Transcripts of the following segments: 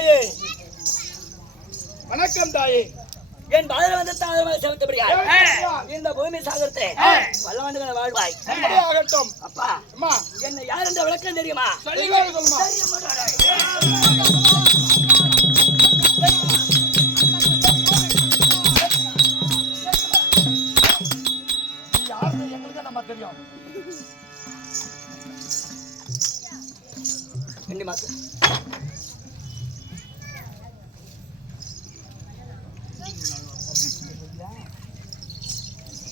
தாயே வணக்கம் தாயே. என் பாதல வந்து தாதமாக செலுத்தப்படுகிறார். இந்த பூமி சாகரத்தை பல்லாண்டுகளை வாழ்வாய். ஆகட்டும். அப்பா அம்மா என்ன யார் என்ற விளக்கம் தெரியுமா? எங்களுக்கு நம்ம தெரியும். ரெண்டு மாசம்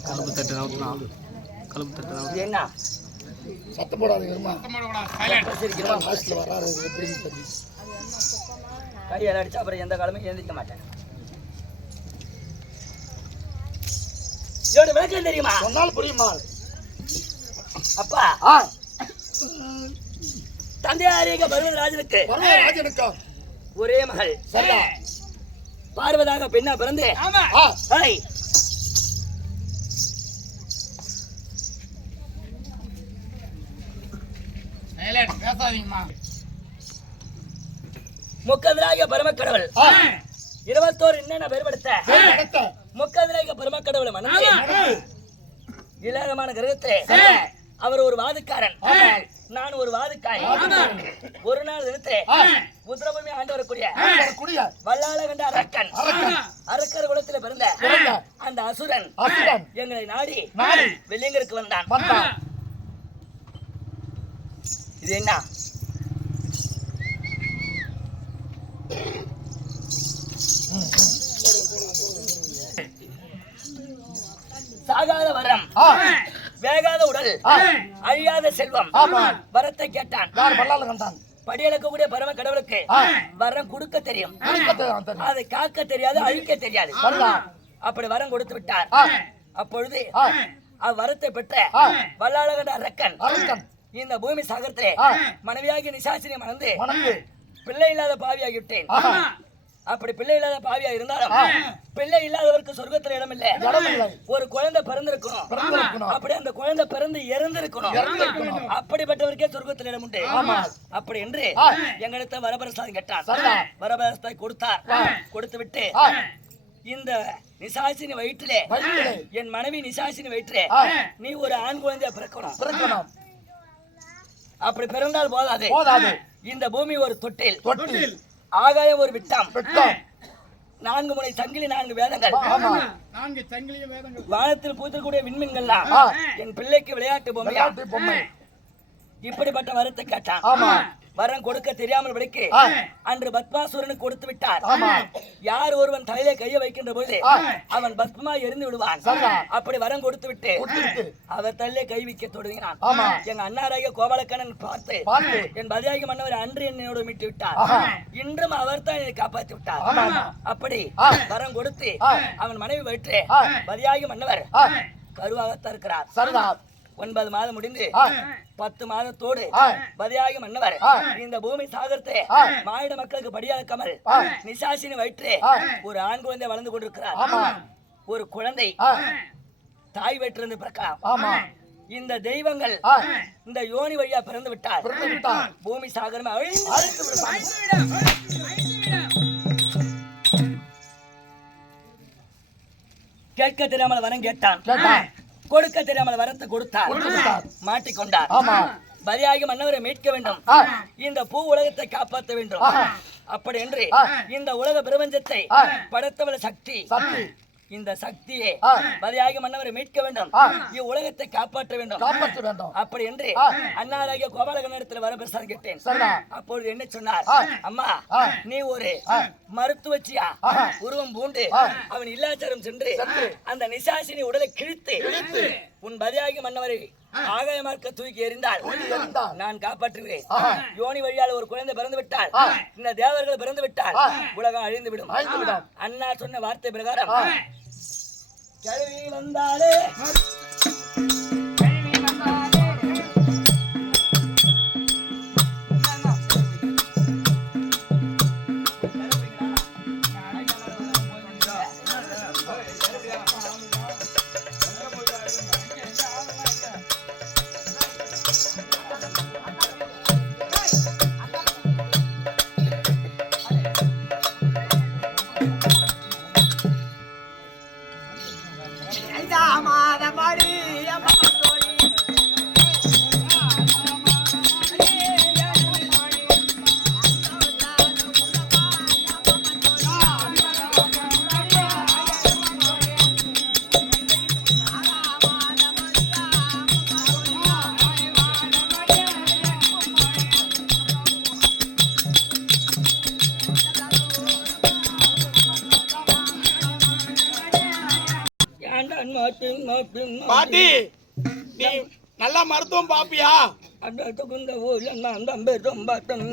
கலப்பு தட்டு கலப்பு தட்டு என்ன சத்தம் போடாதீங்க. கையால் அடிச்சா அப்புறம் எந்த காலமும் எழுந்திக்க மாட்டேன். இதோட விளக்கம் தெரியுமா? சொன்னால் புரியுமா? அப்பா தந்தையாரிக பருவராஜனுக்கு ஒரே மகள் பார்வதாக பெண்ணா பிறந்து முக்கதிராக பரமக்கடவுள் 21 என்னென்ன பெருமடுத்த முக்கதிராக பரமக்கடவுளை மனதிலே இலகமான கிரகத்திலே அவர் ஒரு வாதுக்காரன், நான் ஒரு வாதுக்காரி. ஒரு நாள் தினத்திலே உத்தரபூமி ஆண்டு வரக்கூடிய வல்லாள கண்ட அரக்கன், அரக்கர் குலத்தில் பிறந்த அந்த அசுரன் எங்களை நாடி வெள்ளியங்கருக்கு வந்தான். இது என்ன? சாகாத வரம், வேகாத உடல், அழியாத செல்வம், வரத்தை கேட்டான். படியளக்கக்கூடிய பரம கடவுளுக்கு வரம் கொடுக்க தெரியும், அதை காக்க தெரியாது, அழிக்க தெரியாது. அப்படி வரம் கொடுத்து விட்டார். அப்பொழுது அவ்வரத்தை பெற்ற வல்லாளகண்ட அரக்கன் இந்த பூமி சாகரத்திலே மனைவியாகி நிசாசினி மணந்து பிள்ளை இல்லாத பாவியாகிவிட்டேன். அப்படி பிள்ளை இல்லாத பாவியா இருந்தாலும் பிள்ளை இல்லாதவருக்கு சொர்க்கத்துல இடம் இல்லை. ஒரு குழந்தை பிறந்திருக்கணும். அப்படி அந்த குழந்தை பிறந்து இறந்திருக்கணும். அப்படிப்பட்டவருக்கே சொர்க்கத்துல இடம் உண்டு. அப்படி என்று எங்களிடத்த வரபிரசாதம் கேட்டார். வரபிரசாதத்தை கொடுத்தார். கொடுத்து விட்டு இந்த நிசாசினி வயிற்றிலே என் மனைவி நிசாசினி வயிற்றிலே நீ ஒரு ஆண் குழந்தைய பிறக்கணும். அப்படி பிறந்தால் போதாது. இந்த பூமி ஒரு தொட்டில், ஆகாயம் ஒரு விட்டம், 4 முனை சங்கிலி 4 வேதங்கள், வானத்தில் பூத்திருக்கூடிய விண்மீன்கள்லாம் என் பிள்ளைக்கு விளையாட்டு பொம்மை. இப்படிப்பட்ட வரத்தை கேட்டான். வரம் கொடுக்க தெரியாமல் விடுக்கு அன்று பத்மாசுரனுக்கு கொடுத்து விட்டார். யார் ஒருவன் தலையிலே கையை வைக்கின்ற போது அவன் பத்மா எரிந்து விடுவான். அப்படி வரம் கொடுத்து விட்டு அவர் தலையிலே கை வைக்க தொடங்கினான். எங்க அண்ணாராக கோபாலக்கண்ணன் பார்த்து என் பதியாகி மன்னவர் அன்று என்னோடு மீட்டு விட்டார். இன்றும் அவர் தான் என்னை காப்பாற்றி விட்டார். அப்படி வரம் கொடுத்து அவன் மனைவி வயிற்று பதியாகி மன்னவர் கருவாகத்தான் இருக்கிறார். 9 மாதம் முடிந்து 10 மாதத்தோடு பதியாகி மன்னவர் இந்த பூமி சாகரத்தை மானிட மக்களுக்கு படியாக்காமல் நிசாசினி வயிற்று ஒரு ஆண் குழந்தை வளர்ந்து கொண்டிருக்கிறார். ஒரு குழந்தை தாய் வயிற்றிலிருந்து பிறக்கலாம். இந்த தெய்வங்கள் இந்த யோனி வழியா பிறந்து விட்டார். பூமி சாகரம் கேட்க தெரியாமல் வரம் கேட்டான். கொடுக்க தெரியாமல் வரத்தை கொடுத்தார். மாட்டிக்கொண்டார். பதியாகி மன்னவரை மீட்க வேண்டும். இந்த பூ உலகத்தை காப்பாற்ற வேண்டும். அப்படி என்று இந்த உலக பிரபஞ்சத்தை படைத்தவள சக்தி, இந்த சக்தியை பதியாகி மன்னவரை மீட்க வேண்டும். இவ்வுலகத்தை காப்பாற்ற வேண்டும். அப்படி என்று அண்ணாராகிய கோபாலகண்ணனிடத்தில் வர பிரசாதம் கேட்டேன். அப்பொழுது என்ன சொன்னார்? அம்மா, நீ ஒரு மருத்துவச்சியா உருவம் பூண்டு அவன் இல்லாச்சாரம் சென்று அந்த நிசாசினி உடலை கிழித்து உன் பதியாகி மன்னவரை ஆகாயமார்க்க தூக்கி எறிந்தால் நான் காப்பாற்றுகிறேன். யோனி வழியால் ஒரு குழந்தை பிறந்து விட்டால், இந்த தேவர்கள் பிறந்து விட்டால் உலகம் அழிந்து விடும். அண்ணா சொன்ன வார்த்தை பிரகாரம் கிழவி வந்தாலே பாட்டி, நீ நல்லா மருத்துவம் பாப்பியா?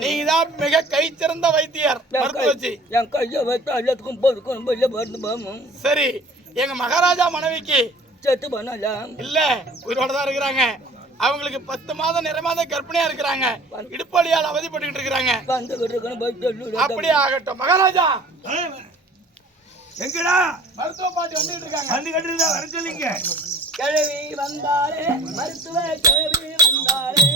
நீதான் மிக கை சிறந்த வைத்தியர், மருத்துவச்சி. என் கையை வைத்து எல்லாத்துக்கும் போதுக்கும். சரி, எங்க மகாராஜா மனைவிக்கு செத்து பண்ணலாம் இல்ல, உயிரோட தான் இருக்கிறாங்க. அவங்களுக்கு 10 மாதம் நிறைமாத கர்ப்பிணியா இருக்கிறாங்க. இடுப்பலியால் அவதிப்பட்டு இருக்கிறாங்க. அப்படியே ஆகட்டும். மகாராஜா எங்கடா மருத்துவ பாட்டி வந்துட்டு இருக்காங்க. வந்து கட்டுறதா வர சொல்லிங்க. கிழவி வந்தாலே மருத்துவ கிழவி வந்தாலே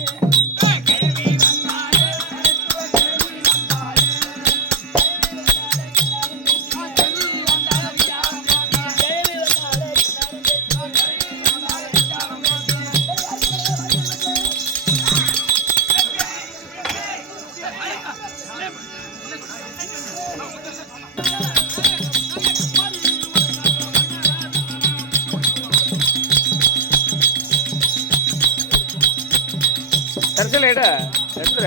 தரசலேடா எത്ര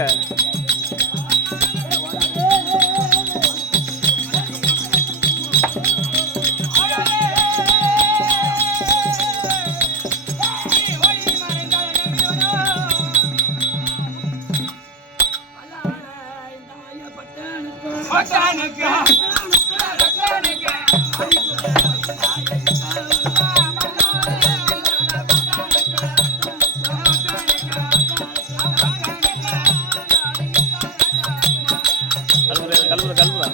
கல்புரா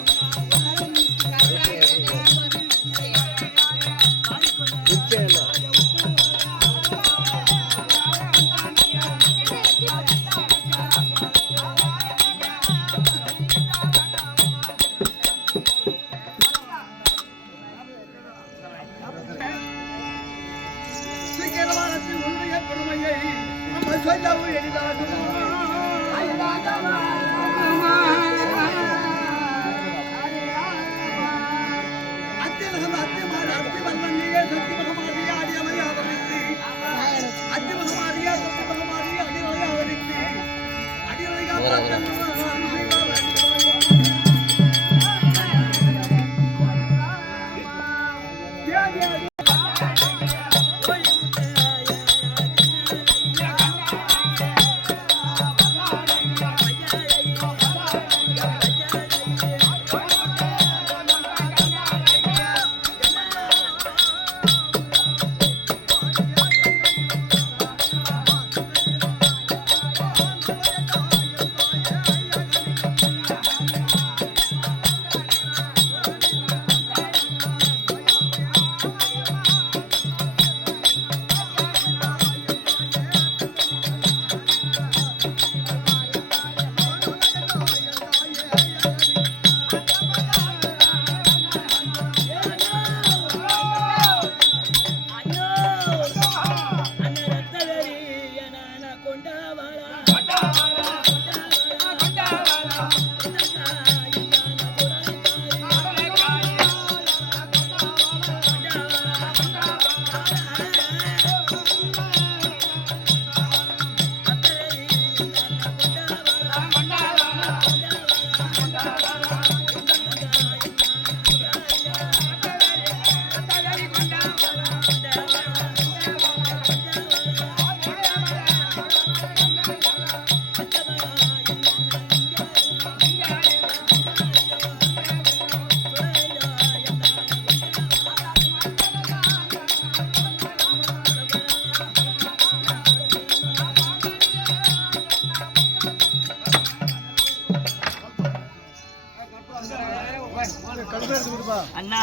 அண்ணா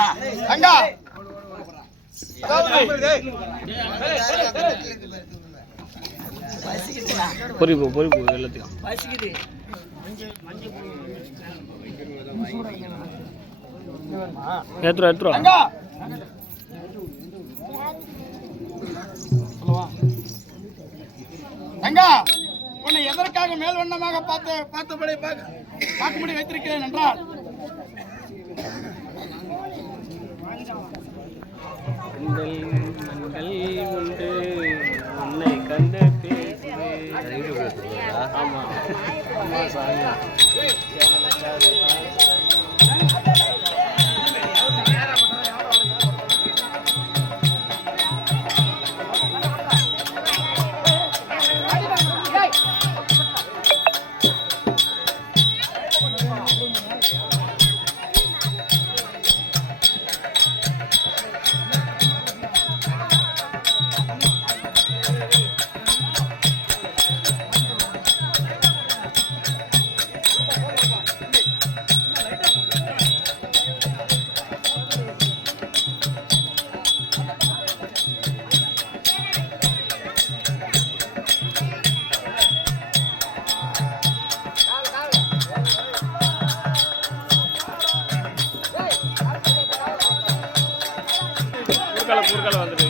அங்க அதாவது பசிக்குதுண்ணா பொறிப்பு எல்லாத்தையும் பசிக்குது ஏத்துறோம் அங்க அங்க உன்னை எதற்காக மேல்வண்ணமாக பார்த்தபடி பார்க்கும்படி வைத்திருக்கிறேன் என்றால் மங்கள் உண்டு உன்னை கண்டு ஆமா ஊர்கால வந்துட்டு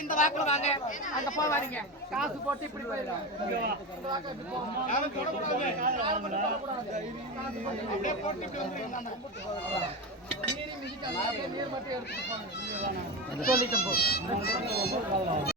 வாக்குல இந்த வாக்குல வாங்க அங்க போவாதீங்க காசு போட்டு இப்படி போயிடலாம் யாரும் தொடக்கூடாது. அப்படியே போட்டு இப்படி வந்துருங்க. நீர் மட்டும் எடுத்துட்டு போங்க சொல்லிட்டோம் போ